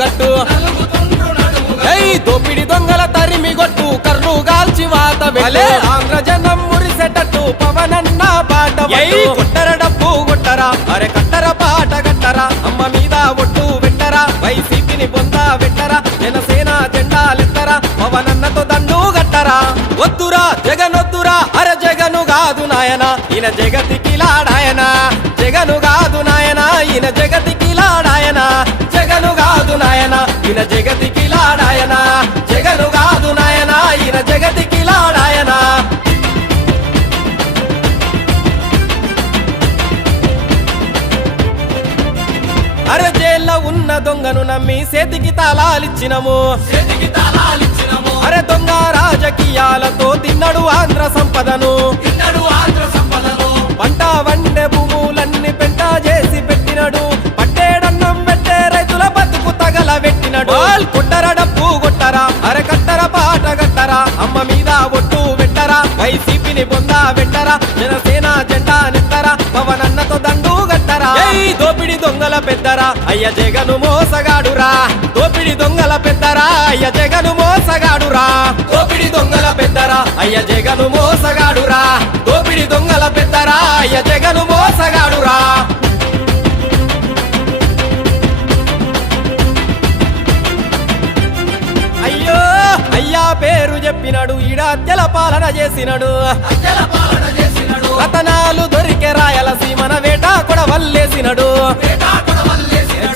గట్టు దోపిడి దొంగల తరిమి గొట్టు కర్రు గాల్చి వాత వెళ్ళే ఆంధ్ర జనం మురిసేటట్టు పవనన్న పాట కొట్టర డబ్బు కొట్టరా అరే కట్టర పాట కట్టరా అమ్మ మీద ఒట్టు పెట్టరా వైసీపీని పొందా పెట్టరా జనసేన జెండాలెత్తరా పవనన్నతో దండు గట్టరా వద్దురా జగన్ వద్దురా అరే జగను కాదు నాయన ఈయన జగతికి లాడాయన జగను కాదు నాయన ఈయన జగతికి లాడాయన జగను కాదు నాయన ఈయన జగతికి లాడాయన జగను కాదు నాయన ఈయన జగతికి లాడాయన అరే జైల్లో ఉన్న దొంగను నమ్మి చేతికి తాళాలిచ్చినము అరే దొంగ రాజకీయాలతో తిన్నడు ఆంధ్ర సంపదను పంట వండే భూములన్నీ పెంట చేసి పెట్టినడు పట్టేడన్నం పెట్టే రైతుల బతుకు తగల పెట్టినడు కొట్టర డబ్బు కొట్టరా అరే కట్టర పాట కట్టరా అమ్మ మీద ఒట్టు పెట్టరా వైసీపీని పొందా పెట్టరా జనసేన జెండా నెత్తరా పవనన్నతో దండు గట్టరా దోపిడి దొంగల పెద్దరా అయ్య జగను మోసగాడురా దోపిడి దొంగల పెద్దరా అయ్య జగను మోసగాడురా దోపిడి దొంగల పెద్దరా అయ్య జగను మోసగాడురా దోపిడి దొంగల పెద్దరా అయ్య జగను మోసగాడురా అయ్యో అయ్యా పేరు చెప్పినాడు ఈడాత్యల పాలన చేసినాడు రతనాలు దొరికే రాయలసీమన వేట కూడా వల్లేసినడు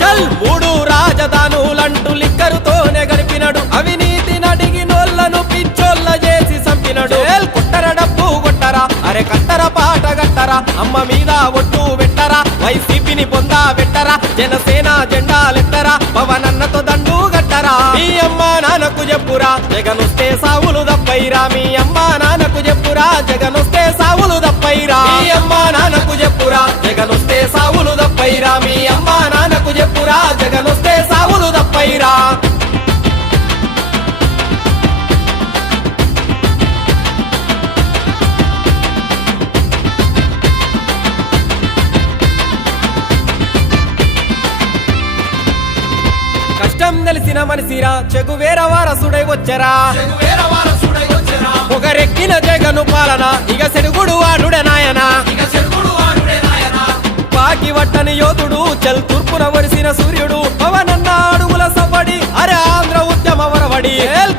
చల్ మూడు రాజధానులంటూ లిక్కరుతోనే గడిపినడు అవినీతి నడిగినోళ్లను పిచ్చోళ్ళ చేసి చంపినడు కొట్టర డబ్బు కొట్టరా అరే కట్టర పాట కట్టరా అమ్మ మీద ఒట్టు పెట్టరా వైసీపీని పొందా పెట్టరా జనసేన జెండాలెత్తరా పవనన్నతో దండు గట్టరా మీ అమ్మ నాన్నకు చెప్పురా జగనొస్తే సావులు దప్పైరా మీ అమ్మ నాన్నకు చెప్పురా జగనొస్తే సావులు దప్పైరా మీ అమ్మ నాన్నకు చెప్పురా జగనొస్తే సావులు దప్పైరా మీ అమ్మ నాన్నకు చెప్పురా జగనొస్తే సావులు దప్పైరా కష్టం తెలిసిన మనిషిరా చెగువేర వారసుడై వచ్చరా ఒకరెక్కిన జగను పాలన ఇక సెడుగుడు వాడుడే నాయన పాకి వట్టని యోధుడు చల్ తూర్పున వరిసిన సూర్యుడు పవనన్న అడుగుల సవ్వడి అరే ఆంధ్ర ఉద్యమ వరవడి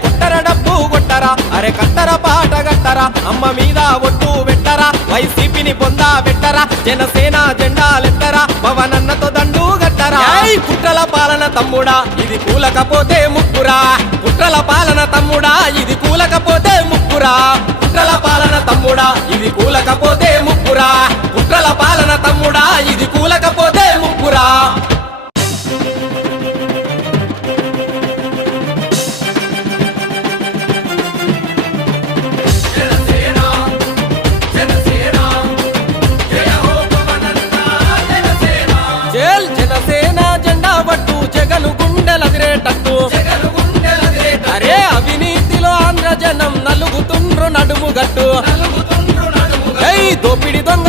కొట్టర డబ్బు కొట్టరా అరే కట్టర పాట కట్టరా అమ్మ మీద ఒట్టు పెట్టరా వైసీపీని పొందా పెట్టరా జనసేన జెండాలెత్తరా పవనన్నతో దండు గట్టరా కుట్రల పాలన తమ్ముడా ఇది కూలకపోతే ముక్కురా కుట్రల పాలన తమ్ముడా ఇది కూలకపోతే ముక్కురా కుట్రల పాలన తమ్ముడా ఇది కూలకపోతే ముక్కురా కుట్రల పాలన తమ్ముడా ఇది కూలకపోతే ముక్కురా జనసేన జెండా పట్టు జగను గుండెలదిరేటట్టు అరే అవినీతిలో ఆంధ్ర జనం నలుగుతుండ్రు నడుము గట్టు దోపిడి దొంగ